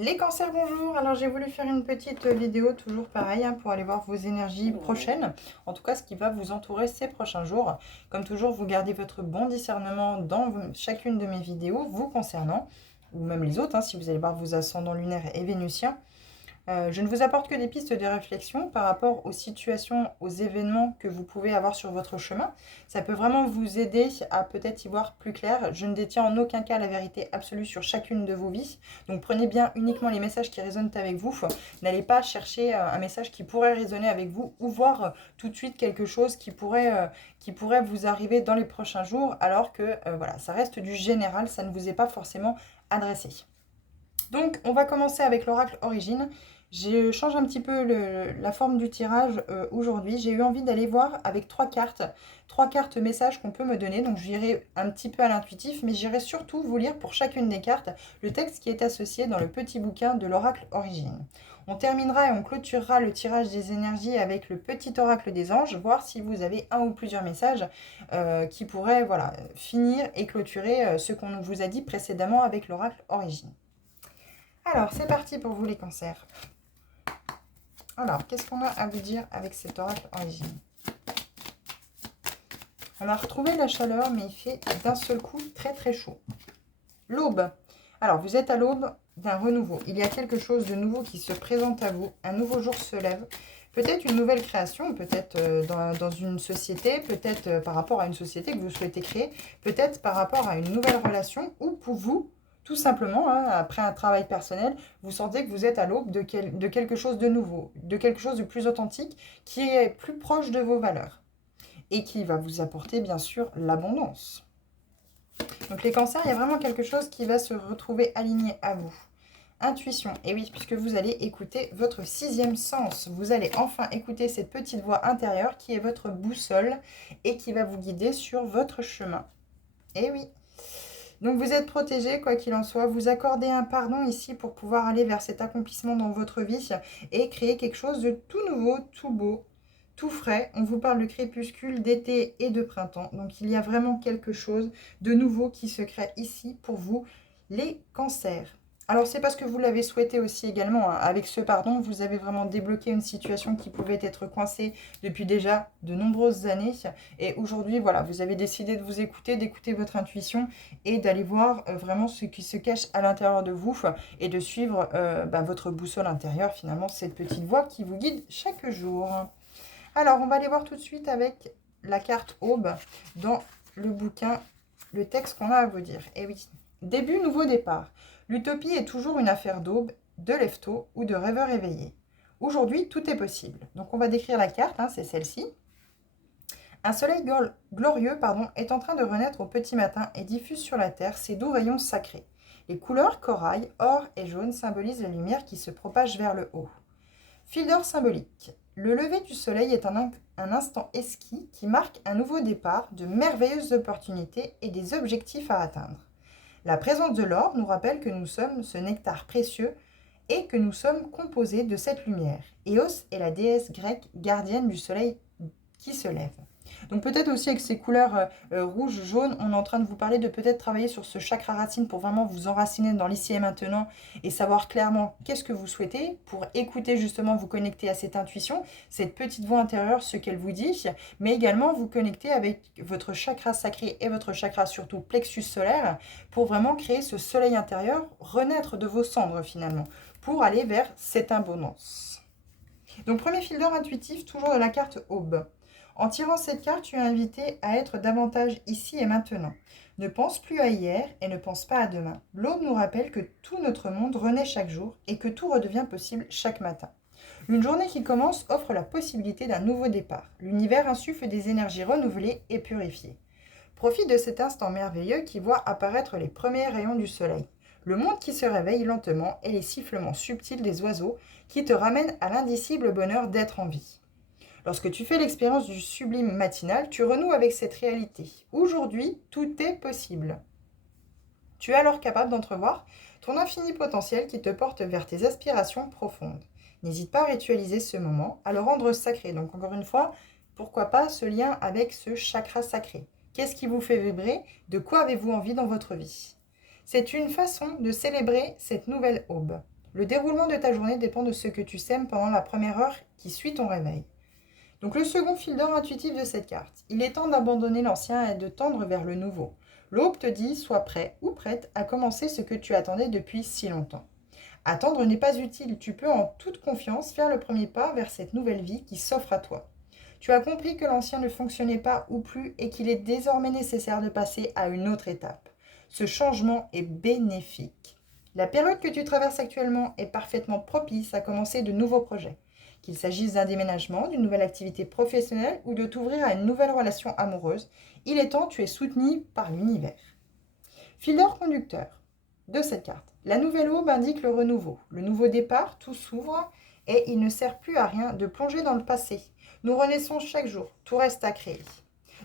Les cancers, bonjour. Alors j'ai voulu faire une petite vidéo, toujours pareil, pour aller voir vos énergies prochaines. En tout cas, ce qui va vous entourer ces prochains jours. Comme toujours, vous gardez votre bon discernement dans chacune de mes vidéos vous concernant, ou même les autres, si vous allez voir vos ascendants lunaires et vénusiens. Je ne vous apporte que des pistes de réflexion par rapport aux situations, aux événements que vous pouvez avoir sur votre chemin. Ça peut vraiment vous aider à peut-être y voir plus clair. Je ne détiens en aucun cas la vérité absolue sur chacune de vos vies. Donc prenez bien uniquement les messages qui résonnent avec vous. N'allez pas chercher un message qui pourrait résonner avec vous ou voir tout de suite quelque chose qui pourrait vous arriver dans les prochains jours, alors que voilà, ça reste du général, ça ne vous est pas forcément adressé. Donc on va commencer avec l'oracle origine. Je change un petit peu la forme du tirage aujourd'hui. J'ai eu envie d'aller voir avec trois cartes messages qu'on peut me donner. Donc j'irai un petit peu à l'intuitif, mais j'irai surtout vous lire pour chacune des cartes le texte qui est associé dans le petit bouquin de l'oracle origine. On terminera et on clôturera le tirage des énergies avec le petit oracle des anges, voir si vous avez un ou plusieurs messages qui pourraient finir et clôturer ce qu'on vous a dit précédemment avec l'oracle origine. Alors, c'est parti pour vous les cancers. Alors, qu'est-ce qu'on a à vous dire avec cet oracle origine? On a retrouvé la chaleur, mais il fait d'un seul coup très très chaud. L'aube. Alors, vous êtes à l'aube d'un renouveau. Il y a quelque chose de nouveau qui se présente à vous. Un nouveau jour se lève. Peut-être une nouvelle création, peut-être dans une société, peut-être par rapport à une société que vous souhaitez créer, peut-être par rapport à une nouvelle relation, ou pour vous, tout simplement, après un travail personnel, vous sentez que vous êtes à l'aube de quelque chose de nouveau, de quelque chose de plus authentique, qui est plus proche de vos valeurs et qui va vous apporter, bien sûr, l'abondance. Donc les cancers, il y a vraiment quelque chose qui va se retrouver aligné à vous. Intuition, et oui, puisque vous allez écouter votre sixième sens. Vous allez enfin écouter cette petite voix intérieure qui est votre boussole et qui va vous guider sur votre chemin. Et oui. Donc vous êtes protégé, quoi qu'il en soit. Vous accordez un pardon ici pour pouvoir aller vers cet accomplissement dans votre vie et créer quelque chose de tout nouveau, tout beau, tout frais. On vous parle de crépuscule, d'été et de printemps. Donc il y a vraiment quelque chose de nouveau qui se crée ici pour vous, les cancers. Alors c'est parce que vous l'avez souhaité aussi également. Avec ce pardon, vous avez vraiment débloqué une situation qui pouvait être coincée depuis déjà de nombreuses années. Et aujourd'hui, voilà, vous avez décidé de vous écouter, d'écouter votre intuition et d'aller voir vraiment ce qui se cache à l'intérieur de vous et de suivre votre boussole intérieure, finalement, cette petite voix qui vous guide chaque jour. Alors, on va aller voir tout de suite avec la carte Aube dans le bouquin, le texte qu'on a à vous dire. Et oui, début, nouveau départ. L'utopie est toujours une affaire d'aube, de lève-tôt ou de rêveur éveillé. Aujourd'hui, tout est possible. Donc, on va décrire la carte, c'est celle-ci. Un soleil glorieux est en train de renaître au petit matin et diffuse sur la terre ses doux rayons sacrés. Les couleurs corail, or et jaune symbolisent la lumière qui se propage vers le haut. Fil d'or symbolique. Le lever du soleil est un instant esquis qui marque un nouveau départ, de merveilleuses opportunités et des objectifs à atteindre. La présence de l'or nous rappelle que nous sommes ce nectar précieux et que nous sommes composés de cette lumière. Eos est la déesse grecque gardienne du soleil qui se lève. Donc peut-être aussi avec ces couleurs rouge, jaune, on est en train de vous parler de peut-être travailler sur ce chakra racine pour vraiment vous enraciner dans l'ici et maintenant et savoir clairement qu'est-ce que vous souhaitez pour écouter justement, vous connecter à cette intuition, cette petite voix intérieure, ce qu'elle vous dit, mais également vous connecter avec votre chakra sacré et votre chakra surtout plexus solaire pour vraiment créer ce soleil intérieur, renaître de vos cendres finalement, pour aller vers cette abondance. Donc premier fil d'or intuitif, toujours de la carte Aube. En tirant cette carte, tu es invité à être davantage ici et maintenant. Ne pense plus à hier et ne pense pas à demain. L'aube nous rappelle que tout notre monde renaît chaque jour et que tout redevient possible chaque matin. Une journée qui commence offre la possibilité d'un nouveau départ. L'univers insuffle des énergies renouvelées et purifiées. Profite de cet instant merveilleux qui voit apparaître les premiers rayons du soleil. Le monde qui se réveille lentement et les sifflements subtils des oiseaux qui te ramènent à l'indicible bonheur d'être en vie. Lorsque tu fais l'expérience du sublime matinal, tu renoues avec cette réalité. Aujourd'hui, tout est possible. Tu es alors capable d'entrevoir ton infini potentiel qui te porte vers tes aspirations profondes. N'hésite pas à ritualiser ce moment, à le rendre sacré. Donc encore une fois, pourquoi pas ce lien avec ce chakra sacré? Qu'est-ce qui vous fait vibrer? De quoi avez-vous envie dans votre vie? C'est une façon de célébrer cette nouvelle aube. Le déroulement de ta journée dépend de ce que tu sèmes pendant la première heure qui suit ton réveil. Donc le second fil d'or intuitif de cette carte. Il est temps d'abandonner l'ancien et de tendre vers le nouveau. L'aube te dit, sois prêt ou prête à commencer ce que tu attendais depuis si longtemps. Attendre n'est pas utile, tu peux en toute confiance faire le premier pas vers cette nouvelle vie qui s'offre à toi. Tu as compris que l'ancien ne fonctionnait pas ou plus et qu'il est désormais nécessaire de passer à une autre étape. Ce changement est bénéfique. La période que tu traverses actuellement est parfaitement propice à commencer de nouveaux projets. Qu'il s'agisse d'un déménagement, d'une nouvelle activité professionnelle ou de t'ouvrir à une nouvelle relation amoureuse, il est temps, tu es soutenu par l'univers. Fil d'or conducteur de cette carte. La nouvelle aube indique le renouveau. Le nouveau départ, tout s'ouvre et il ne sert plus à rien de plonger dans le passé. Nous renaissons chaque jour, tout reste à créer.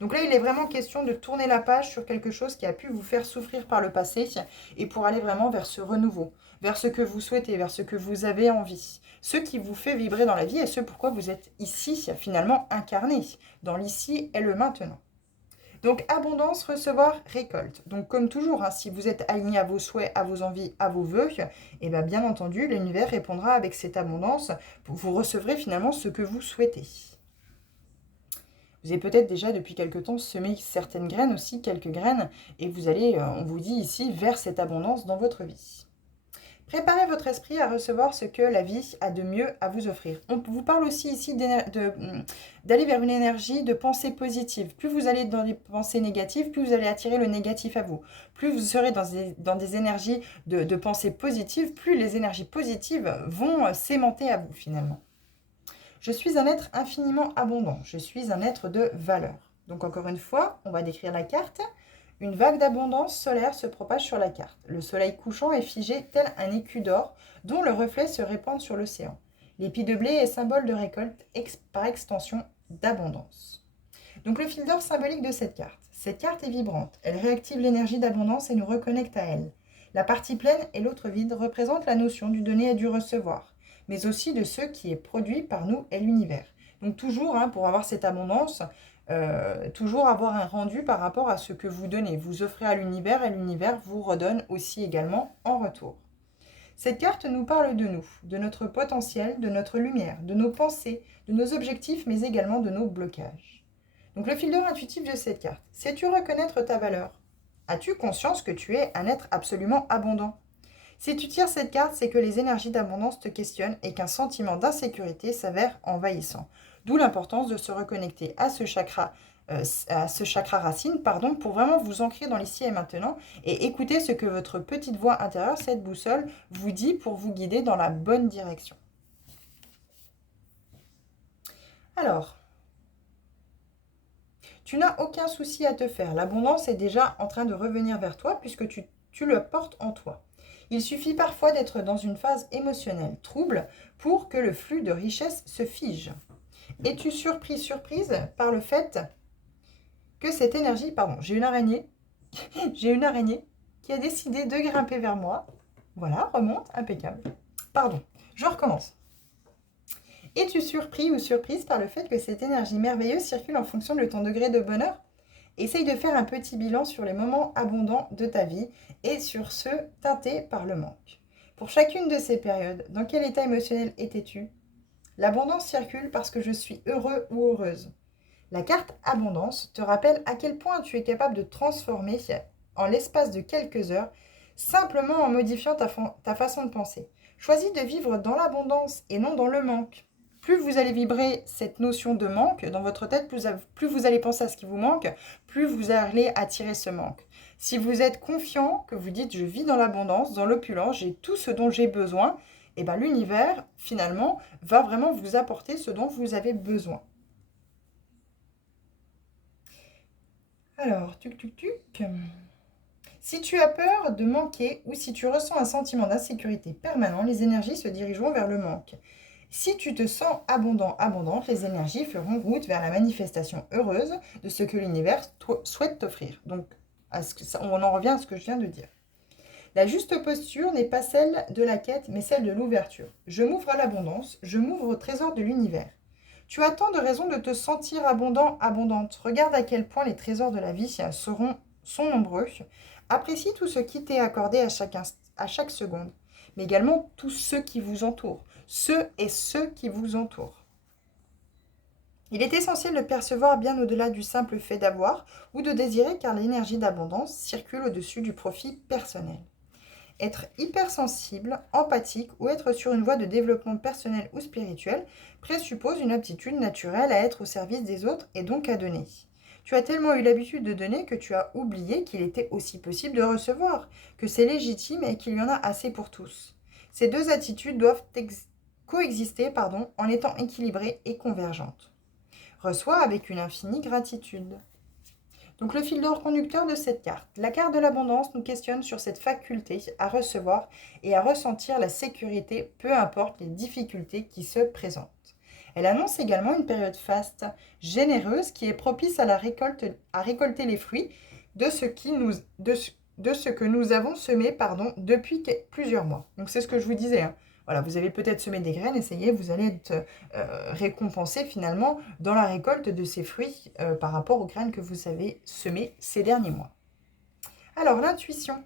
Donc là, il est vraiment question de tourner la page sur quelque chose qui a pu vous faire souffrir par le passé et pour aller vraiment vers ce renouveau, vers ce que vous souhaitez, vers ce que vous avez envie, ce qui vous fait vibrer dans la vie et ce pourquoi vous êtes ici finalement incarné, dans l'ici et le maintenant. Donc abondance, recevoir, récolte. Donc comme toujours, si vous êtes aligné à vos souhaits, à vos envies, à vos vœux, et bien entendu, l'univers répondra avec cette abondance. Vous recevrez finalement ce que vous souhaitez. Vous avez peut-être déjà depuis quelque temps semé certaines graines aussi, quelques graines, et vous allez, on vous dit ici, vers cette abondance dans votre vie. Préparez votre esprit à recevoir ce que la vie a de mieux à vous offrir. On vous parle aussi ici d'aller vers une énergie de pensée positive. Plus vous allez dans des pensées négatives, plus vous allez attirer le négatif à vous. Plus vous serez dans des énergies de pensée positive, plus les énergies positives vont s'aimanter à vous finalement. Je suis un être infiniment abondant. Je suis un être de valeur. Donc encore une fois, on va décrire la carte. Une vague d'abondance solaire se propage sur la carte. Le soleil couchant est figé tel un écu d'or dont le reflet se répand sur l'océan. L'épi de blé est symbole de récolte, par extension d'abondance. Donc le fil d'or symbolique de cette carte. Cette carte est vibrante. Elle réactive l'énergie d'abondance et nous reconnecte à elle. La partie pleine et l'autre vide représentent la notion du donner et du recevoir, mais aussi de ce qui est produit par nous et l'univers. Donc toujours, pour avoir cette abondance, toujours avoir un rendu par rapport à ce que vous donnez. Vous offrez à l'univers et l'univers vous redonne aussi également en retour. Cette carte nous parle de nous, de notre potentiel, de notre lumière, de nos pensées, de nos objectifs, mais également de nos blocages. Donc le fil d'or intuitif de cette carte, sais-tu reconnaître ta valeur? As-tu conscience que tu es un être absolument abondant? Si tu tires cette carte, c'est que les énergies d'abondance te questionnent et qu'un sentiment d'insécurité s'avère envahissant. D'où l'importance de se reconnecter à ce chakra racine, pour vraiment vous ancrer dans l'ici et maintenant et écouter ce que votre petite voix intérieure, cette boussole, vous dit pour vous guider dans la bonne direction. Alors, tu n'as aucun souci à te faire. L'abondance est déjà en train de revenir vers toi puisque tu le portes en toi. Il suffit parfois d'être dans une phase émotionnelle trouble pour que le flux de richesse se fige. Es-tu surprise par le fait que cette énergie... Pardon, j'ai une araignée qui a décidé de grimper vers moi. Voilà, remonte, impeccable. Pardon, je recommence. Es-tu surpris ou surprise par le fait que cette énergie merveilleuse circule en fonction de ton degré de bonheur? Essaye de faire un petit bilan sur les moments abondants de ta vie et sur ceux teintés par le manque. Pour chacune de ces périodes, dans quel état émotionnel étais-tu? L'abondance circule parce que je suis heureux ou heureuse. La carte abondance te rappelle à quel point tu es capable de transformer en l'espace de quelques heures, simplement en modifiant ta façon de penser. Choisis de vivre dans l'abondance et non dans le manque. Plus vous allez vibrer cette notion de manque dans votre tête, plus vous allez penser à ce qui vous manque, plus vous allez attirer ce manque. Si vous êtes confiant, que vous dites « je vis dans l'abondance, dans l'opulence, j'ai tout ce dont j'ai besoin », et bien l'univers, finalement, va vraiment vous apporter ce dont vous avez besoin. Alors, si tu as peur de manquer ou si tu ressens un sentiment d'insécurité permanent, les énergies se dirigeront vers le manque. Si tu te sens abondante, les énergies feront route vers la manifestation heureuse de ce que l'univers souhaite t'offrir. Donc, on en revient à ce que je viens de dire. La juste posture n'est pas celle de la quête, mais celle de l'ouverture. Je m'ouvre à l'abondance, je m'ouvre au trésor de l'univers. Tu as tant de raisons de te sentir abondante. Regarde à quel point les trésors de la vie sont nombreux. Apprécie tout ce qui t'est accordé à chaque seconde. mais également tous ceux qui vous entourent. Ceux qui vous entourent. Il est essentiel de percevoir bien au-delà du simple fait d'avoir ou de désirer, car l'énergie d'abondance circule au-dessus du profit personnel. Être hypersensible, empathique ou être sur une voie de développement personnel ou spirituel présuppose une aptitude naturelle à être au service des autres et donc à donner. Tu as tellement eu l'habitude de donner que tu as oublié qu'il était aussi possible de recevoir, que c'est légitime et qu'il y en a assez pour tous. Ces deux attitudes doivent coexister en étant équilibrées et convergentes. Reçois avec une infinie gratitude. Donc le fil d'or conducteur de cette carte. La carte de l'abondance nous questionne sur cette faculté à recevoir et à ressentir la sécurité, peu importe les difficultés qui se présentent. Elle annonce également une période faste, généreuse, qui est propice à récolter les fruits de ce que nous avons semé depuis plusieurs mois. Donc c'est ce que je vous disais. Voilà, vous avez peut-être semé des graines, essayez, vous allez être récompensé finalement dans la récolte de ces fruits par rapport aux graines que vous avez semées ces derniers mois. Alors l'intuition,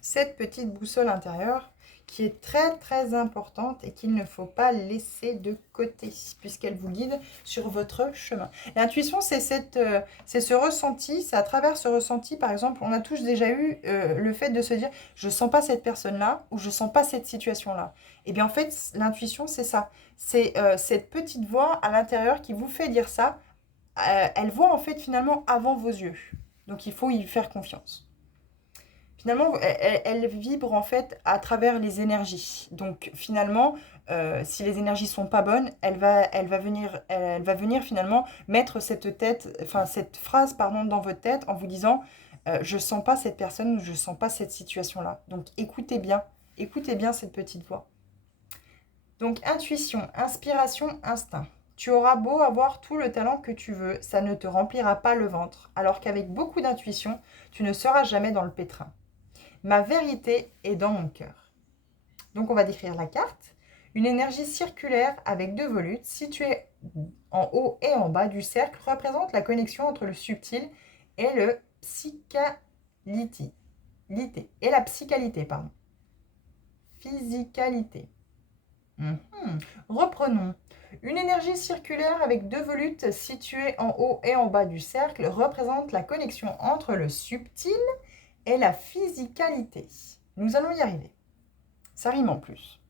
cette petite boussole intérieure qui est très très importante et qu'il ne faut pas laisser de côté puisqu'elle vous guide sur votre chemin. L'intuition, c'est ce ressenti, c'est à travers ce ressenti, par exemple, on a tous déjà eu le fait de se dire « je sens pas cette personne-là » ou « je sens pas cette situation-là ». Et bien en fait, l'intuition, c'est ça. C'est cette petite voix à l'intérieur qui vous fait dire ça. Elle voit en fait finalement avant vos yeux. Donc il faut y faire confiance. Finalement, elle vibre en fait à travers les énergies. Donc finalement, si les énergies sont pas bonnes, elle va venir finalement mettre cette phrase dans votre tête en vous disant je sens pas cette personne ou je sens pas cette situation-là. Donc écoutez bien cette petite voix. Donc intuition, inspiration, instinct. Tu auras beau avoir tout le talent que tu veux, ça ne te remplira pas le ventre, alors qu'avec beaucoup d'intuition, tu ne seras jamais dans le pétrin. Ma vérité est dans mon cœur. Donc on va décrire la carte. Une énergie circulaire avec deux volutes situées en haut et en bas du cercle représente la connexion entre le subtil et le psychalité. Et la psychalité, Physicalité. Reprenons. Une énergie circulaire avec deux volutes situées en haut et en bas du cercle représente la connexion entre le subtil et la physicalité. Nous allons y arriver. Ça rime en plus.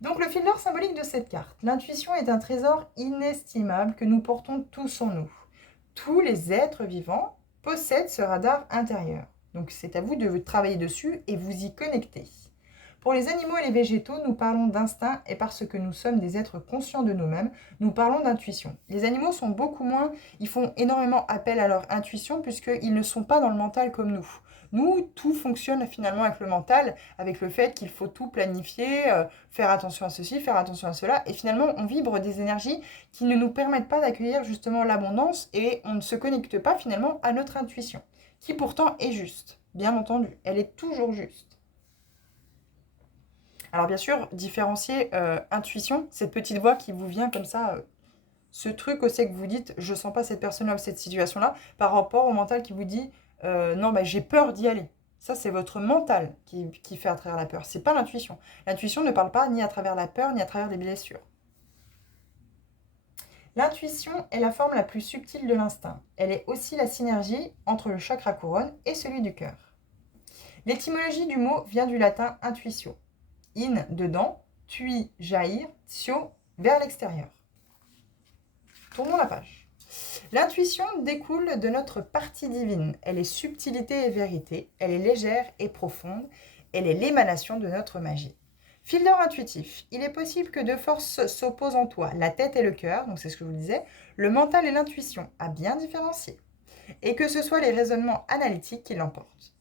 Donc le fil d'or symbolique de cette carte. L'intuition est un trésor inestimable que nous portons tous en nous. Tous les êtres vivants possèdent ce radar intérieur. Donc c'est à vous de travailler dessus et vous y connecter. Pour les animaux et les végétaux, nous parlons d'instinct et parce que nous sommes des êtres conscients de nous-mêmes, nous parlons d'intuition. Les animaux sont beaucoup moins, ils font énormément appel à leur intuition puisqu'ils ne sont pas dans le mental comme nous. Nous, tout fonctionne finalement avec le mental, avec le fait qu'il faut tout planifier, faire attention à ceci, faire attention à cela. Et finalement, on vibre des énergies qui ne nous permettent pas d'accueillir justement l'abondance et on ne se connecte pas finalement à notre intuition, qui pourtant est juste, bien entendu. Elle est toujours juste. Alors bien sûr, différencier intuition, cette petite voix qui vous vient comme ça, ce truc aussi que vous dites, je sens pas cette personne-là ou cette situation-là, par rapport au mental qui vous dit, non, j'ai peur d'y aller. Ça, c'est votre mental qui fait à travers la peur. C'est pas l'intuition. L'intuition ne parle pas ni à travers la peur, ni à travers les blessures. L'intuition est la forme la plus subtile de l'instinct. Elle est aussi la synergie entre le chakra couronne et celui du cœur. L'étymologie du mot vient du latin intuitio. In, dedans, tui, jaillir, tio, vers l'extérieur. Tournons la page. L'intuition découle de notre partie divine. Elle est subtilité et vérité. Elle est légère et profonde. Elle est l'émanation de notre magie. Fil d'or intuitif. Il est possible que deux forces s'opposent en toi, la tête et le cœur, donc c'est ce que je vous disais, le mental et l'intuition, à bien différencier. Et que ce soit les raisonnements analytiques qui l'emportent.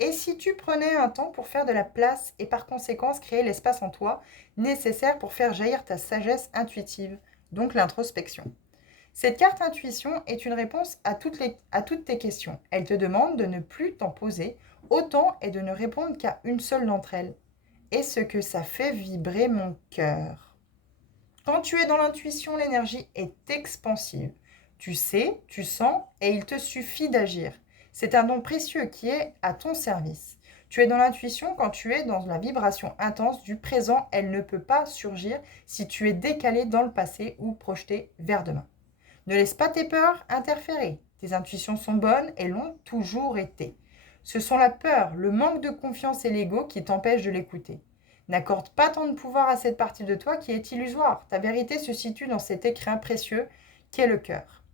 Et si tu prenais un temps pour faire de la place et par conséquence créer l'espace en toi nécessaire pour faire jaillir ta sagesse intuitive, donc l'introspection. Cette carte intuition est une réponse à toutes tes questions. Elle te demande de ne plus t'en poser autant et de ne répondre qu'à une seule d'entre elles. Et ce que ça fait vibrer mon cœur. Quand tu es dans l'intuition, l'énergie est expansive. Tu sais, tu sens et il te suffit d'agir. C'est un don précieux qui est à ton service. Tu es dans l'intuition quand tu es dans la vibration intense du présent. Elle ne peut pas surgir si tu es décalé dans le passé ou projeté vers demain. Ne laisse pas tes peurs interférer. Tes intuitions sont bonnes et l'ont toujours été. Ce sont la peur, le manque de confiance et l'ego qui t'empêchent de l'écouter. N'accorde pas tant de pouvoir à cette partie de toi qui est illusoire. Ta vérité se situe dans cet écrin précieux qu'est le cœur.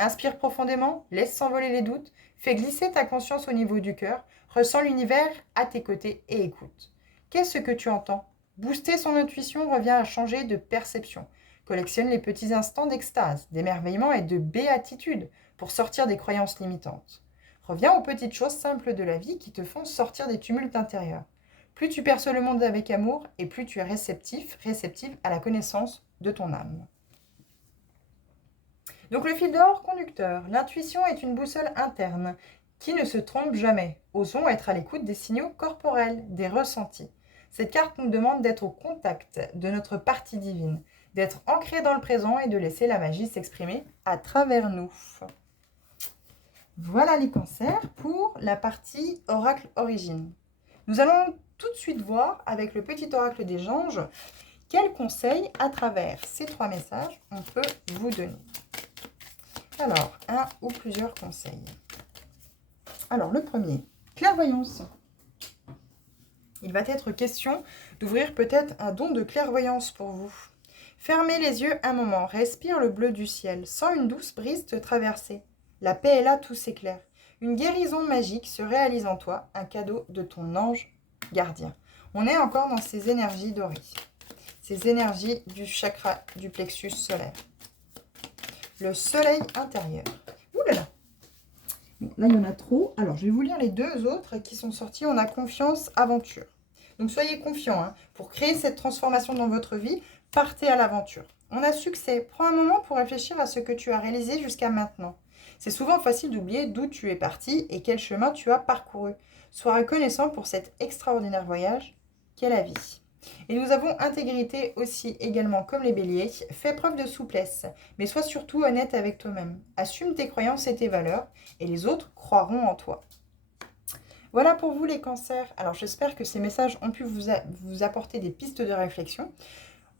Inspire profondément, laisse s'envoler les doutes, fais glisser ta conscience au niveau du cœur, ressens l'univers à tes côtés et écoute. Qu'est-ce que tu entends? Booster son intuition revient à changer de perception. Collectionne les petits instants d'extase, d'émerveillement et de béatitude pour sortir des croyances limitantes. Reviens aux petites choses simples de la vie qui te font sortir des tumultes intérieurs. Plus tu perçois le monde avec amour et plus tu es réceptive à la connaissance de ton âme. Donc le fil d'or conducteur. L'intuition est une boussole interne qui ne se trompe jamais. Osons être à l'écoute des signaux corporels, des ressentis. Cette carte nous demande d'être au contact de notre partie divine, d'être ancré dans le présent et de laisser la magie s'exprimer à travers nous. Voilà les cancers pour la partie oracle origine. Nous allons tout de suite voir avec le petit oracle des anges quels conseils à travers ces 3 messages on peut vous donner. Alors, un ou plusieurs conseils. Alors, le premier, clairvoyance. Il va être question d'ouvrir peut-être un don de clairvoyance pour vous. Fermez les yeux un moment, respire le bleu du ciel, sens une douce brise te traverser. La paix est là, tout s'éclaire. Une guérison magique se réalise en toi, un cadeau de ton ange gardien. On est encore dans ces énergies dorées, ces énergies du chakra du plexus solaire. Le soleil intérieur. Ouh là là. Bon, là, il y en a trop. Alors, je vais vous lire les 2 autres qui sont sortis. On a confiance, aventure. Donc, soyez confiants. Hein. Pour créer cette transformation dans votre vie, partez à l'aventure. On a succès. Prends un moment pour réfléchir à ce que tu as réalisé jusqu'à maintenant. C'est souvent facile d'oublier d'où tu es parti et quel chemin tu as parcouru. Sois reconnaissant pour cet extraordinaire voyage qu'est la vie. Et nous avons intégrité aussi également comme les béliers. Fais preuve de souplesse, mais sois surtout honnête avec toi-même. Assume tes croyances et tes valeurs, et les autres croiront en toi. Voilà pour vous les cancers. Alors j'espère que ces messages ont pu vous apporter des pistes de réflexion.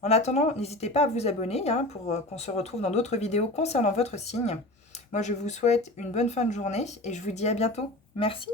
En attendant, n'hésitez pas à vous abonner pour qu'on se retrouve dans d'autres vidéos concernant votre signe. Moi je vous souhaite une bonne fin de journée et je vous dis à bientôt. Merci.